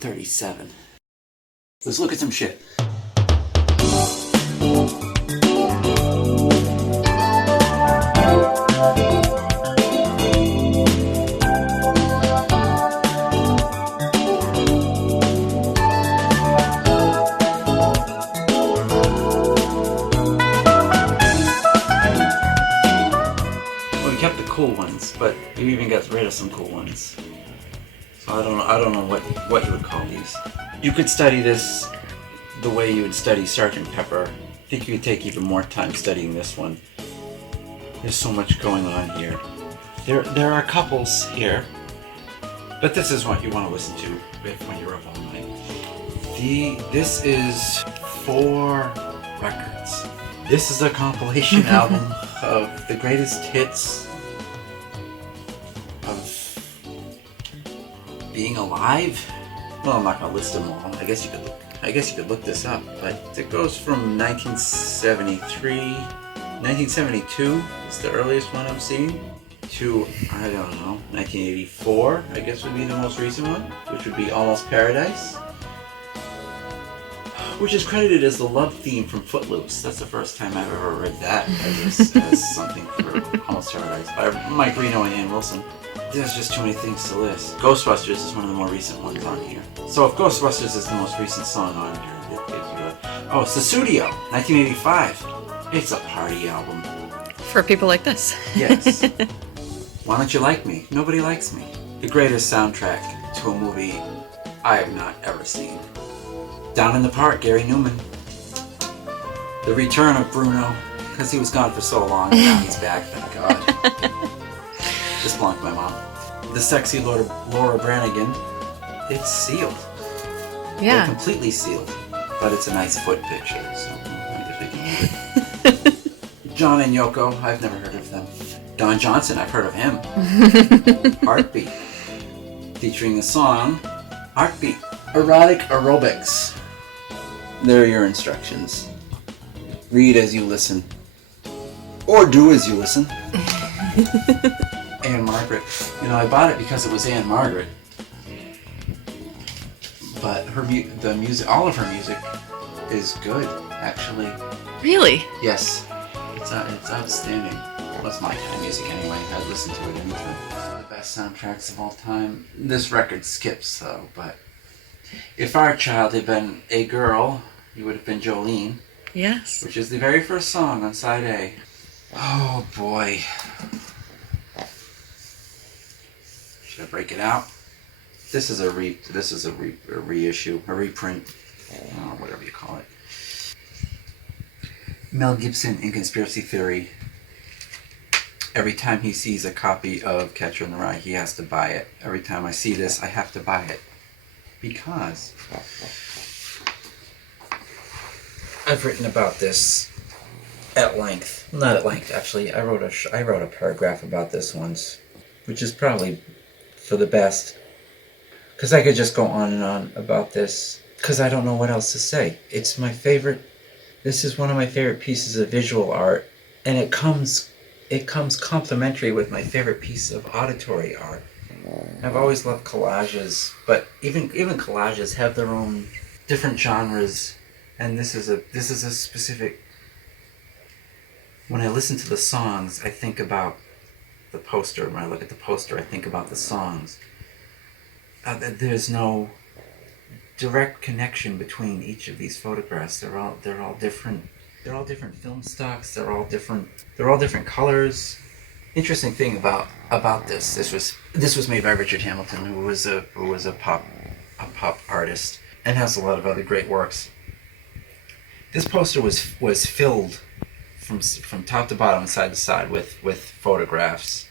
37. Let's look at some shit. Well, we kept the cool ones, but you even got rid of some cool ones. So I don't know what you would call these. You could study this the way you would study Sgt. Pepper. I think you could take even more time studying this one. There's so much going on here. There are couples here, but this is what you want to listen to when you're up all night. This is 4 records. This is a compilation album of the greatest hits of being alive. Well, I'm not gonna list them all. I guess you could look this up, but it goes from 1972 is the earliest one I'm seeing, to, I don't know, 1984, I guess would be the most recent one, which would be Almost Paradise, which is credited as the love theme from Footloose. That's the first time I've ever read that as something for Almost Paradise by Mike Reno and Ann Wilson. There's just too many things to list. Ghostbusters is one of the more recent ones on here. So if Ghostbusters is the most recent song on here, it gives you oh, it's The Studio, 1985. It's a party album. For people like this. Yes. Why Don't You Like Me? Nobody Likes Me. The greatest soundtrack to a movie I have not ever seen. Down in the Park, Gary Newman. The Return of Bruno, because he was gone for so long, and now he's back, thank God. Just blocked my mom. The Sexy Laura Branigan. It's sealed. Yeah. They're completely sealed. But it's a nice foot picture, so I guess we can move it. John and Yoko, I've never heard of them. Don Johnson, I've heard of him. Heartbeat. Featuring the song Heartbeat. Erotic Aerobics. There are your instructions. Read as you listen. Or do as you listen. Anne Margaret. You know, I bought it because it was Anne Margaret. But the music, all of her music is good, actually. Really? Yes. It's outstanding. Well, that's my kind of music anyway. I'd listen to it anytime. The best soundtracks of all time. This record skips, though, but if our child had been a girl, you would have been Jolene. Yes. Which is the very first song on side A. Oh, boy. Should I break it out? This is a reissue, a reprint, whatever you call it. Mel Gibson in Conspiracy Theory. Every time he sees a copy of Catcher in the Rye, he has to buy it. Every time I see this, I have to buy it. Because I've written about this at length. Not at length, actually. I wrote a paragraph about this once, which is probably for the best. Because I could just go on and on about this, because I don't know what else to say. It's my favorite. This is one of my favorite pieces of visual art, and it comes complementary with my favorite piece of auditory art. I've always loved collages, but even collages have their own different genres, and this is a specific. When I listen to the songs, I think about the poster. When I look at the poster, I think about the songs. There's no direct connection between each of these photographs. They're all different. They're all different film stocks. They're all different colors. Interesting thing about this. This was made by Richard Hamilton, who was a pop artist and has a lot of other great works. This poster was filled from top to bottom, side to side with photographs.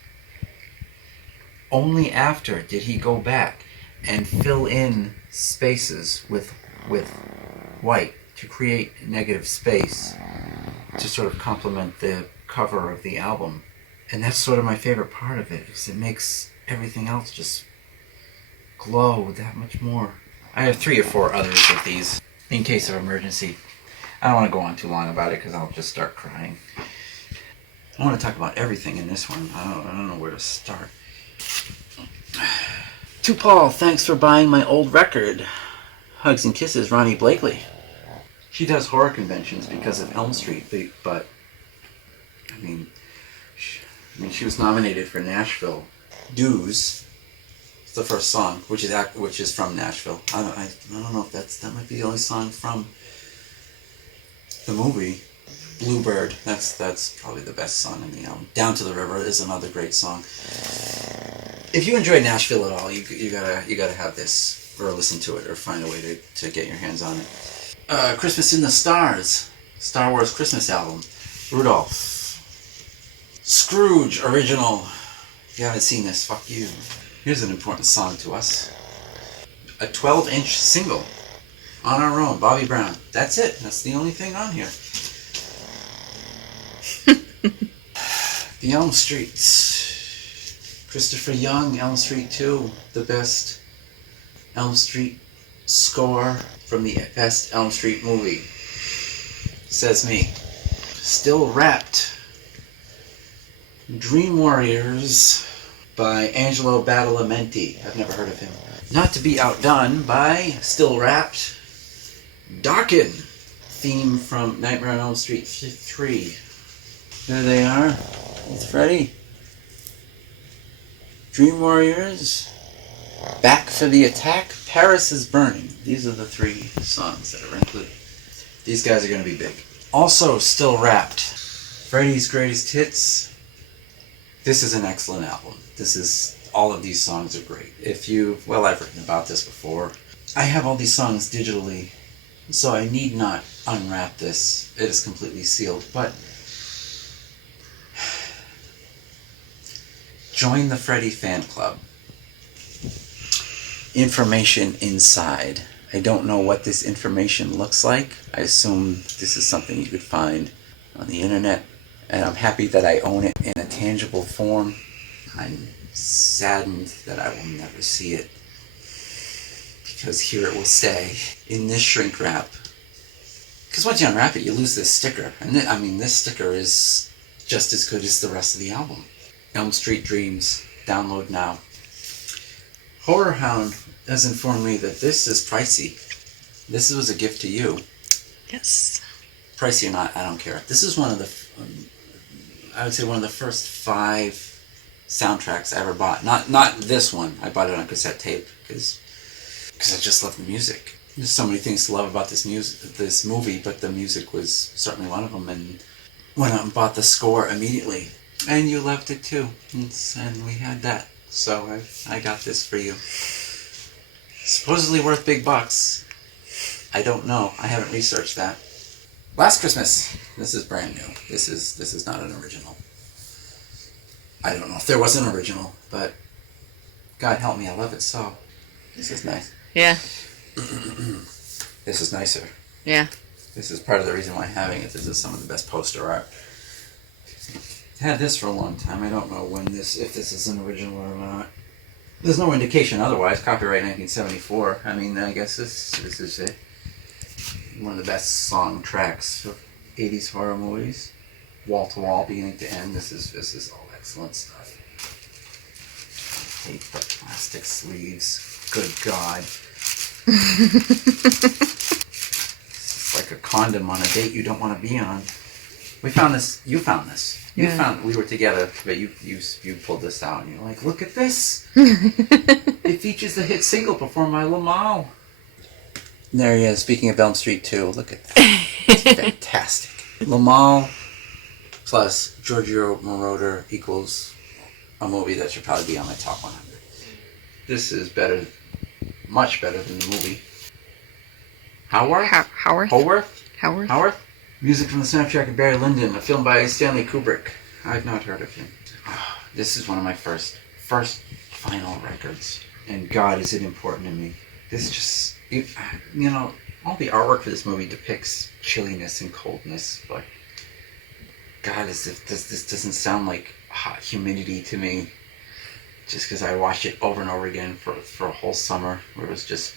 Only after did he go back and fill in spaces with white to create negative space to sort of complement the cover of the album. And that's sort of my favorite part of it, because it makes everything else just glow that much more. I have 3 or 4 others of these in case of emergency. I don't want to go on too long about it because I'll just start crying. I want to talk about everything in this one. I don't know where to start. To Paul, thanks for buying my old record. Hugs and kisses, Ronnie Blakely. She does horror conventions because of Elm Street, but I mean, she was nominated for Nashville. Dues. It's the first song, which is from Nashville. I don't know if that might be the only song from the movie. Bluebird. That's probably the best song in the album. Down to the River is another great song. If you enjoy Nashville at all, you gotta have this, or listen to it, or find a way to get your hands on it. Christmas in the Stars, Star Wars Christmas album. Rudolph. Scrooge original. If you haven't seen this, fuck you. Here's an important song to us. A 12-inch single. On Our Own, Bobby Brown. That's it. That's the only thing on here. The Elm Streets. Christopher Young, Elm Street 2. The best Elm Street score from the best Elm Street movie. Says me. Still Wrapped. Dream Warriors by Angelo Badalamenti. I've never heard of him. Not to Be Outdone by Still Wrapped. Darken. Theme from Nightmare on Elm Street 3. There they are. It's Freddy. Dream Warriors. Back for the Attack. Paris is Burning. These are the 3 songs that are included. These guys are going to be big. Also, Still Wrapped. Freddy's Greatest Hits. This is an excellent album. All of these songs are great. I've written about this before. I have all these songs digitally, so I need not unwrap this. It is completely sealed, but join the Freddy fan club. Information inside. I don't know what this information looks like. I assume this is something you could find on the internet, and I'm happy that I own it in a tangible form. I'm saddened that I will never see it, because here it will stay in this shrink wrap. Because once you unwrap it, you lose this sticker, and this sticker is just as good as the rest of the album. Elm Street Dreams, download now. Horror Hound has informed me that this is pricey. This was a gift to you. Yes. Pricey or not, I don't care. This is one of the, I would say one of the first 5 soundtracks I ever bought. Not this one. I bought it on cassette tape because I just love the music. There's so many things to love about this movie, but the music was certainly one of them. And went out and bought the score immediately. And you loved it too, and we had that. So I got this for you. Supposedly worth big bucks. I don't know. I haven't researched that. Last Christmas. This is brand new. This is not an original. I don't know if there was an original, but God help me, I love it so. This is nice. Yeah. This is nicer. Yeah. This is part of the reason why I'm having it. This is some of the best poster art. Had this for a long time. I don't know if this is an original or not. There's no indication otherwise. Copyright 1974. I guess this is it. One of the best song tracks of 80s horror movies. Wall to wall, beginning to end. This is all excellent stuff. I hate the plastic sleeves. Good God. It's like a condom on a date you don't want to be on. We found this. You found this. We were together, but you pulled this out, and you're like, look at this. It features the hit single performed by Lamal. There he is, speaking of Elm Street 2. Look at that. It's fantastic. Lamal plus Giorgio Moroder equals a movie that should probably be on my top 100. This is better, much better than the movie. Howarth? Music from the soundtrack of Barry Lyndon, a film by Stanley Kubrick. I've not heard of him. This is one of my first vinyl records. And God, is it important to me. This just, all the artwork for this movie depicts chilliness and coldness, but God, as if this doesn't sound like hot humidity to me. Just because I watched it over and over again for a whole summer, where it was just,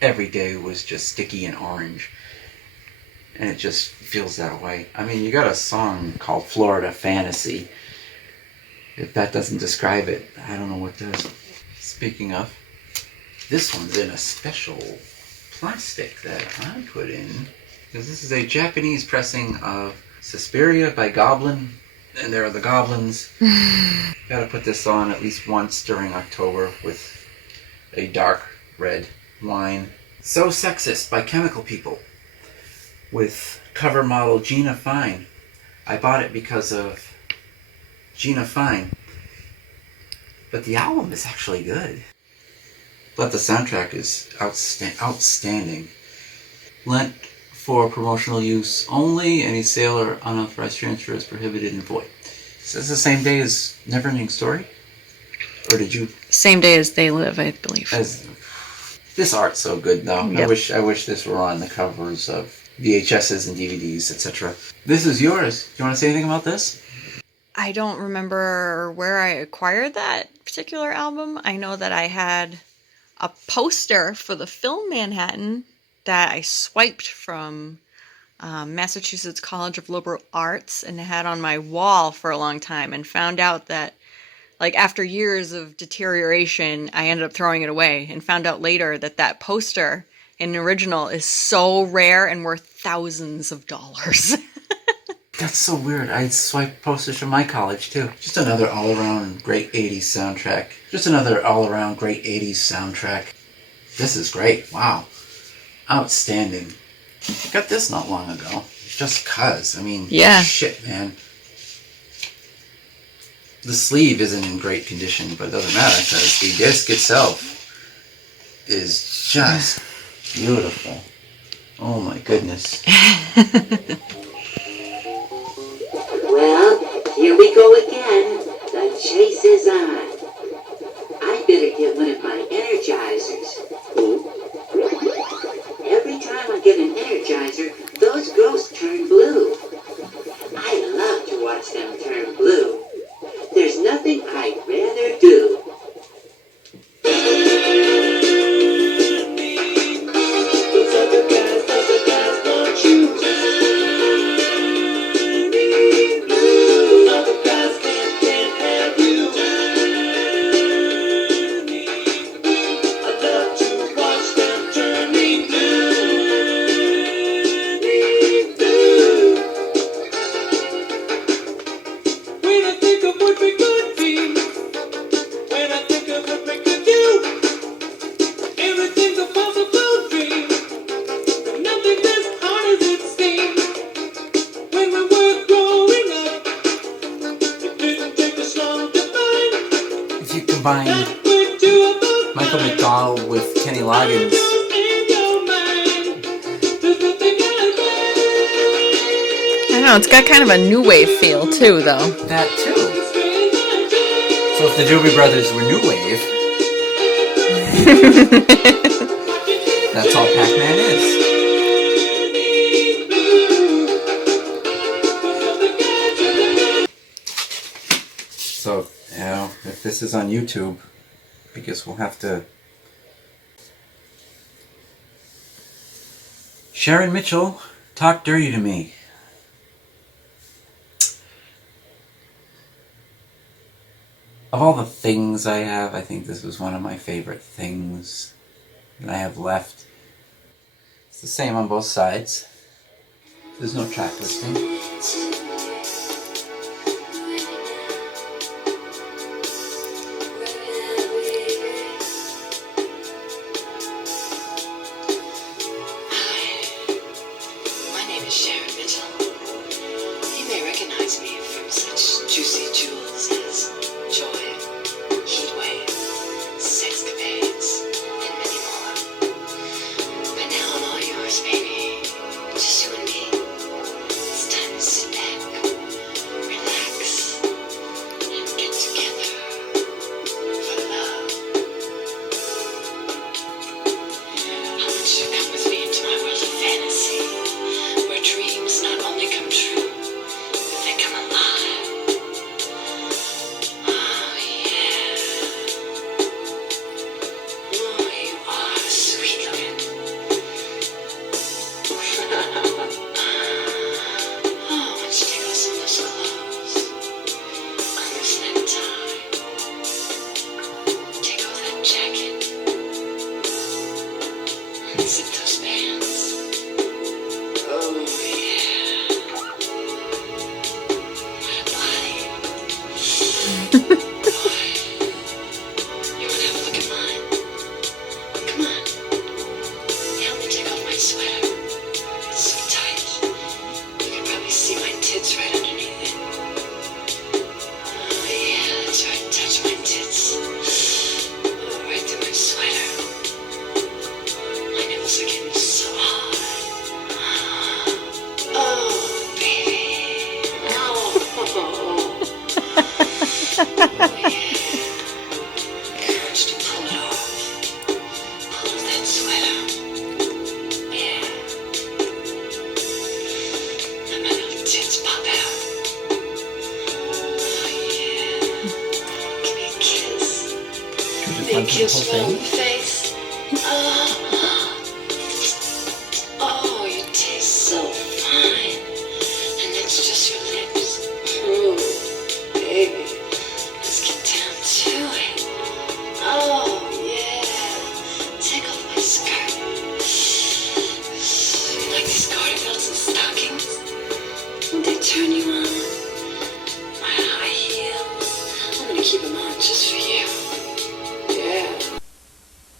every day was just sticky and orange. And it just feels that way. You got a song called Florida Fantasy. If that doesn't describe it, I don't know what does. Speaking of, This one's in a special plastic that I put in, because this is a Japanese pressing of Suspiria by Goblin, and there are the goblins. Gotta put this on at least once during October with a dark red wine. So Sexist by Chemical People with cover model Gina Fine. I bought it because of Gina Fine, but the album is actually good. But the soundtrack is outstanding. Lent for promotional use only. Any sale or unauthorized transfer is prohibited and void. So it's the same day as Neverending Story? Or did you... Same day as They Live, I believe. This art's so good, though. Yep. I wish this were on the covers of VHSs and DVDs, etc. This is yours. Do you want to say anything about this? I don't remember where I acquired that particular album. I know that I had a poster for the film Manhattan that I swiped from Massachusetts College of Liberal Arts and had on my wall for a long time, and found out that, like, after years of deterioration, I ended up throwing it away and found out later that that poster in the original is so rare and worth thousands of dollars. That's so weird. I swiped posters from my college, too. Just another all-around great 80s soundtrack. This is great. Wow. Outstanding. I got this not long ago. Just 'cause. I mean, yeah. Shit, man. The sleeve isn't in great condition, but it doesn't matter because the disc itself is just beautiful. Oh my goodness. Well, here we go again. The chase is on. I better get one of my energizers. Every time I get an energizer, those ghosts turn blue. I love to watch them turn blue. There's nothing I'd rather do. Those other guys want you. Those other guys can't have you. I love to watch them turning blue. When I think of what we could be, when I think of what we could do, everything's a possible dream. But nothing as hard as it seemed. When we were growing up, it didn't take us long to find If you combine that we're two of us. Michael McDonald with Kenny Loggins, I know, it's got kind of a new wave feel too, though. that too. So if the Doobie Brothers were new wave, that's all Pac-Man is. So, if this is on YouTube, I guess we'll have to... Sharon Mitchell, Talk Dirty to Me. Of all the things I have, I think this was one of my favorite things that I have left. It's the same on both sides. There's no track listing. My name is Sharon Mitchell. You may recognize me from such juicy jewels as Joy, Heatwave, Sexcapades, and many more. But now I'm all yours, baby. Just you and me. It's time to sit back Onto the kiss whole from thing? the face.